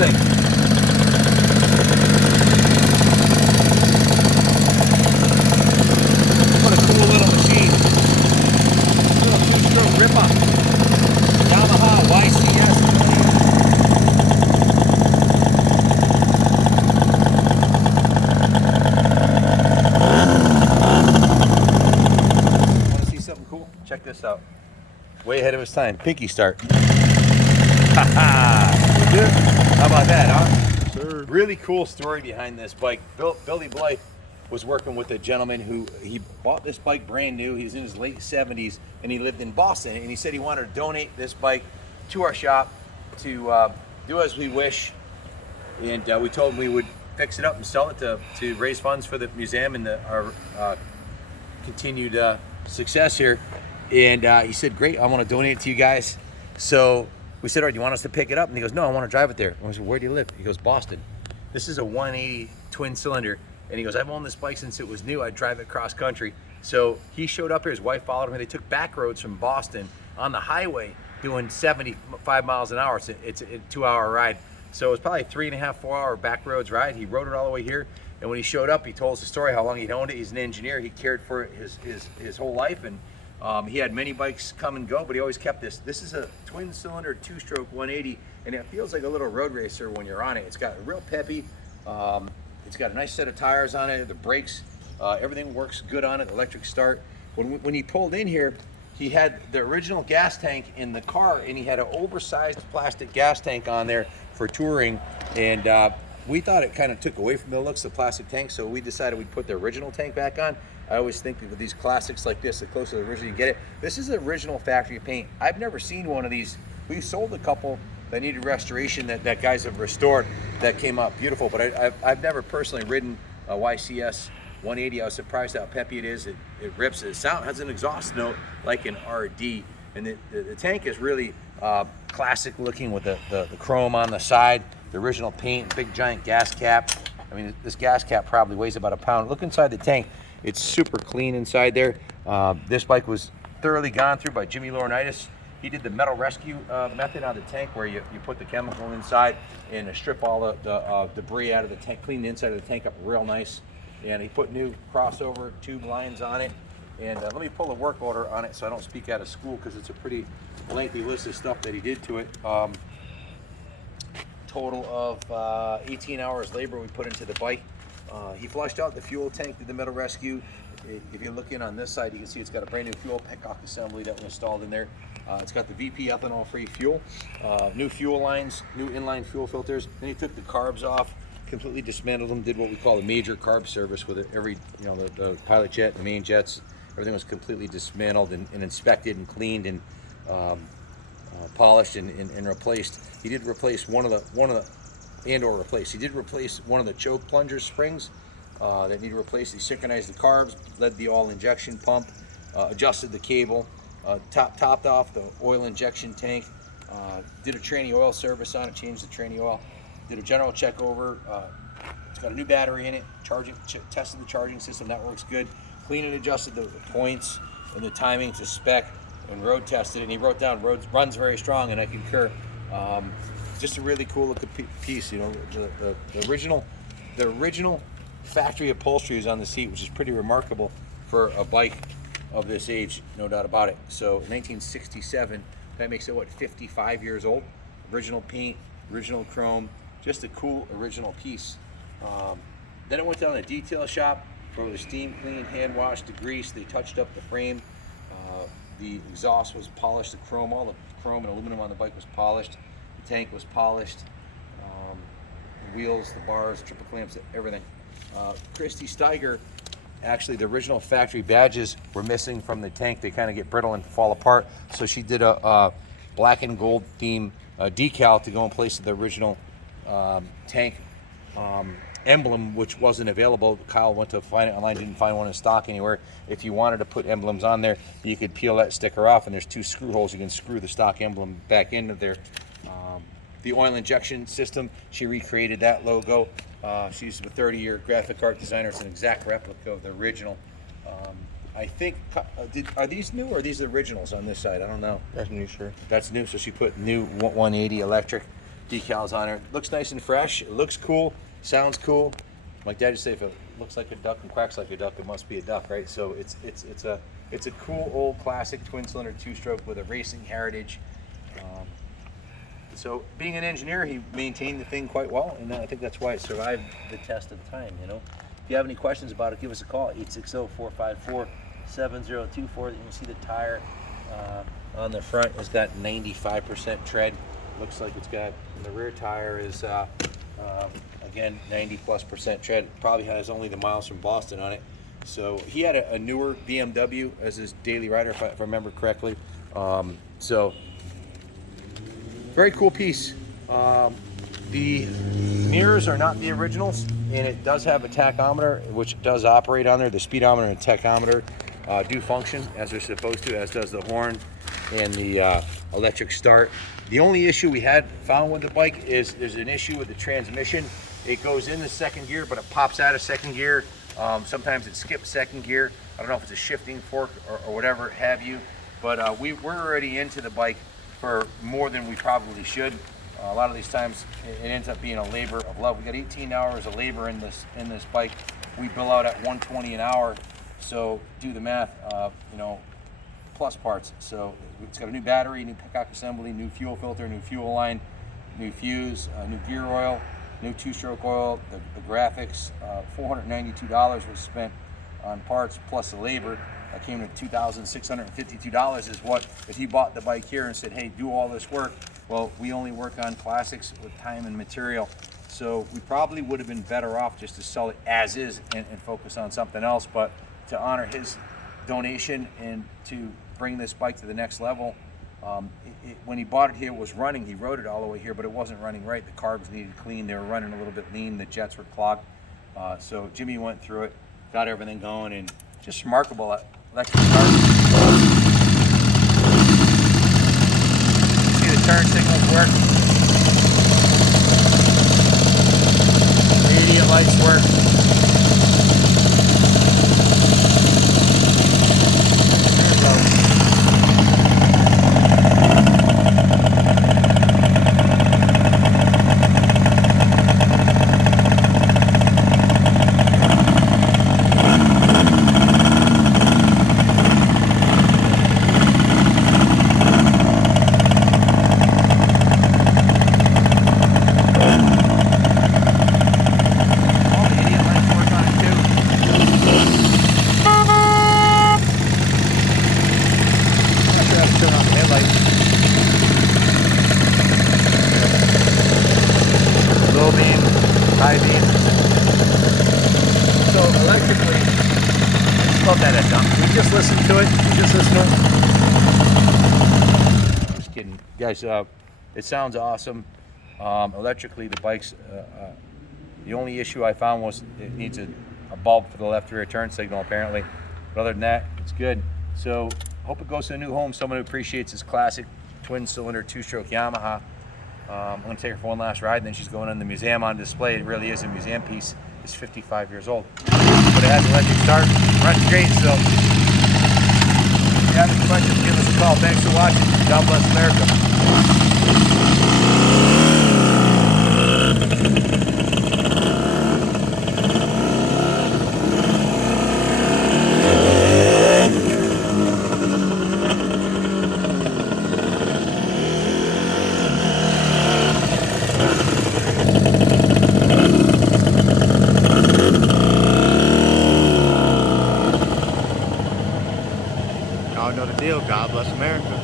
thing. What a cool little machine. Little two-stroke ripper. Yamaha YCS. Want to see something cool? Check this out. Way ahead of his time. Pinky start. Good. How about that, huh? Sir. Really cool story behind this bike. Billy Blythe was working with a gentleman who he bought this bike brand new. He was in his late 70s and he lived in Boston. And he said he wanted to donate this bike to our shop to do as we wish. And we told him we would fix it up and sell it to raise funds for the museum and our continued success here. And he said, great, I want to donate it to you guys. So we said, all right, do you want us to pick it up? And he goes, no, I want to drive it there. And we said, where do you live? He goes, Boston. This is a 180 twin cylinder. And he goes, I've owned this bike since it was new. I drive it cross country. So he showed up here, his wife followed him, and they took back roads from Boston on the highway doing 75 miles an hour. It's a 2-hour ride. So it was probably a 3.5, 4-hour back roads ride. He rode it all the way here. And when he showed up, he told us the story, how long he'd owned it. He's an engineer. He cared for it his whole life. And he had many bikes come and go, but he always kept this. This is a twin cylinder, two-stroke 180, and it feels like a little road racer when you're on it. It's got a real peppy. It's got a nice set of tires on it. The brakes, everything works good on it. Electric start. When he pulled in here, he had the original gas tank in the car, and he had an oversized plastic gas tank on there for touring. And we thought it kind of took away from the looks of the plastic tank, so we decided we'd put the original tank back on. I always think that with these classics like this, the closer to the original you get it. This is the original factory paint. I've never seen one of these. We've sold a couple that needed restoration that guys have restored that came out beautiful, but I've never personally ridden a YCS 180. I was surprised how peppy it is. It rips. It has an exhaust note like an RD, and the tank is really classic looking with the chrome on the side, the original paint, big giant gas cap. I mean, this gas cap probably weighs about a pound. Look inside the tank. It's super clean inside there. This bike was thoroughly gone through by Jimmy Laurinaitis. He did the metal rescue method on the tank where you put the chemical inside and strip all the debris out of the tank, clean the inside of the tank up real nice. And he put new crossover tube lines on it. And let me pull a work order on it so I don't speak out of school, because it's a pretty lengthy list of stuff that he did to it. Total of 18 hours labor we put into the bike. He flushed out the fuel tank, did the metal rescue. If you're looking on this side, you can see it's got a brand new fuel petcock assembly that was installed in there. It's got the VP ethanol-free fuel, new fuel lines, new inline fuel filters. Then he took the carbs off, completely dismantled them, did what we call a major carb service with it. The pilot jet, the main jets, everything was completely dismantled and inspected and cleaned and polished and replaced. He did replace He did replace one of the choke plunger springs that needed replaced. He synchronized the carbs, led the oil injection pump, adjusted the cable, topped off the oil injection tank, did a tranny oil service on it, changed the tranny oil, did a general check over. It's got a new battery in it, tested the charging system, that works good. Cleaned and adjusted the points and the timing to spec, and road tested it. And he wrote down runs very strong, and I concur. Just a really cool looking piece. The original factory upholstery is on the seat, which is pretty remarkable for a bike of this age, no doubt about it. So 1967, that makes it 55 years old. Original paint, original chrome, just a cool original piece. Then it went down to the detail shop where it was steam cleaned, hand washed, degreased. They touched up the frame. The exhaust was polished, all the chrome and aluminum on the bike was polished. The tank was polished. The wheels, the bars, triple clamps, everything. Christy Steiger, actually the original factory badges were missing from the tank. They kind of get brittle and fall apart. So she did a black and gold theme decal to go in place of the original tank emblem, which wasn't available. Kyle went to find it online, didn't find one in stock anywhere. If you wanted to put emblems on there, you could peel that sticker off, and there's 2 screw holes. You can screw the stock emblem back into there. The oil injection system, she recreated that logo. She's a 30-year graphic art designer. It's an exact replica of the original. I think, are these new or are these the originals on this side? I don't know. That's new, sir. That's new, so she put new 180 electric. decals on there. Looks nice and fresh. It looks cool. Sounds cool. My dad used to say, if it looks like a duck and quacks like a duck, it must be a duck, right? So it's a cool old classic twin cylinder 2-stroke with a racing heritage. So being an engineer, he maintained the thing quite well, and I think that's why it survived the test of time. You know, if you have any questions about it, give us a call, 860-454-7024. You can see the tire on the front has got 95% tread. Looks like it's got, and the rear tire is again 90+% tread. Probably has only the miles from Boston on it. So he had a newer BMW as his daily rider, if I remember correctly. So very cool piece. The mirrors are not the originals, and it does have a tachometer, which does operate on there. The speedometer and tachometer do function as they're supposed to, as does the horn and the electric start. The only issue we had found with the bike is there's an issue with the transmission. It goes into second gear, but it pops out of second gear. Sometimes it skips second gear. I don't know if it's a shifting fork or whatever have you, but we're already into the bike for more than we probably should. A lot of these times it ends up being a labor of love. We got 18 hours of labor in this bike. We bill out at 120 an hour, so do the math. You know, plus parts. So it's got a new battery, new petcock assembly, new fuel filter, new fuel line, new fuse, new gear oil, new 2-stroke oil. The graphics, $492 was spent on parts plus the labor. That came to $2,652 is what, if you bought the bike here and said, hey, do all this work. Well, we only work on classics with time and material. So we probably would have been better off just to sell it as is and focus on something else. But to honor his donation and to bring this bike to the next level, when he bought it here, it was running. He rode it all the way here, but it wasn't running right. The carbs needed clean. They were running a little bit lean. The jets were clogged. So Jimmy went through it, got everything going, and just remarkable electric car. See the turn signals work. Radiant lights work. Low beam, high beam. So electrically, I love that at dump. We just listened to it. Just kidding, guys. It sounds awesome. Electrically, the bike's. The only issue I found was it needs a bulb for the left rear turn signal, apparently. But other than that, it's good. So hope it goes to a new home. Someone who appreciates this classic twin cylinder 2-stroke Yamaha. I'm going to take her for one last ride, and then she's going in the museum on display. It really is a museum piece. It's 55 years old. But it has an electric start. Runs great, so if you have any questions, give us a call. Thanks for watching. God bless America. Y'all know the deal. God bless America.